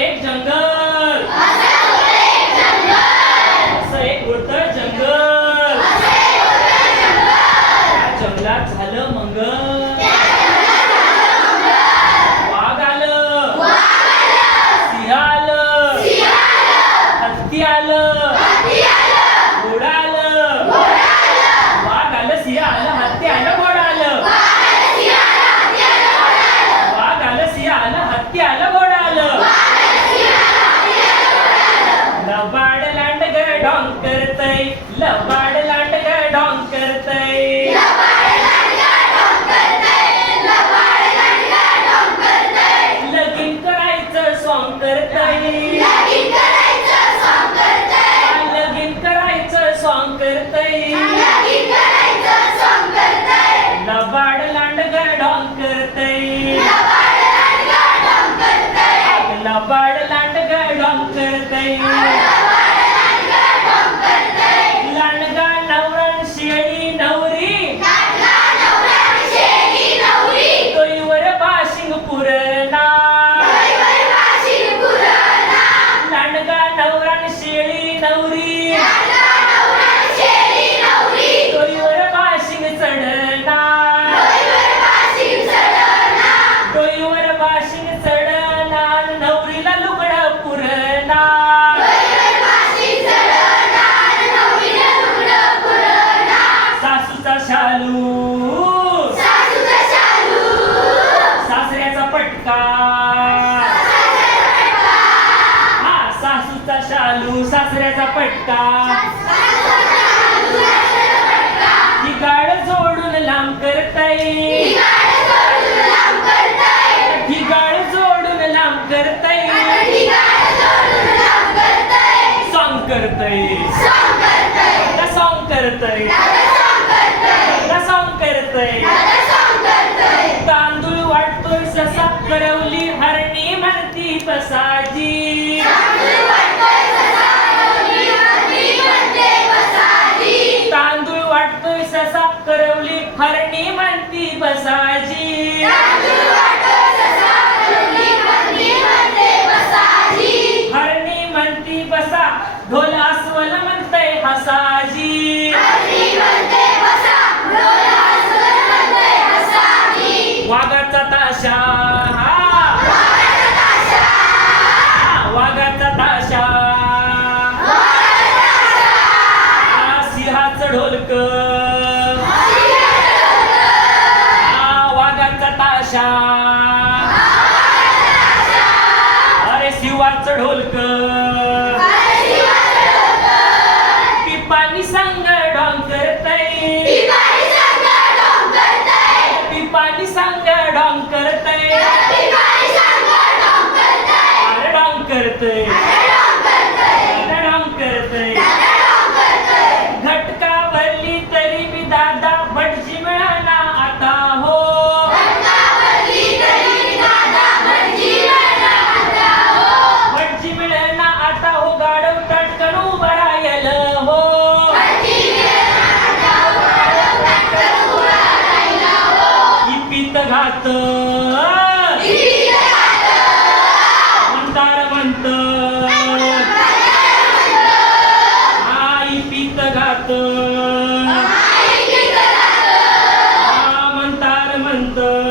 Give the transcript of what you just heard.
દરેક જંગલ करतय. लबाड लांडग डॉन करतय. लगीन करायचं सॉन्ग करतय. लगीन करायचं सॉन्ग करतय. लबाड लांडग डॉन करतय. Tauri. पटका ही गाड सोडून लांब करताय. ही गाड सोडून लांब करताय. सॉंग करतय. सॉंग करतय. सॉंग करतय. तांदूळ वाटतोय ससा करवली हरणी म्हणती पसाजी अरे शिवाचं ढोलक पिपाणी संग डॉंग करतय. पाणी सांग डॉंग करतय. अरे डॉंग करतय. And the.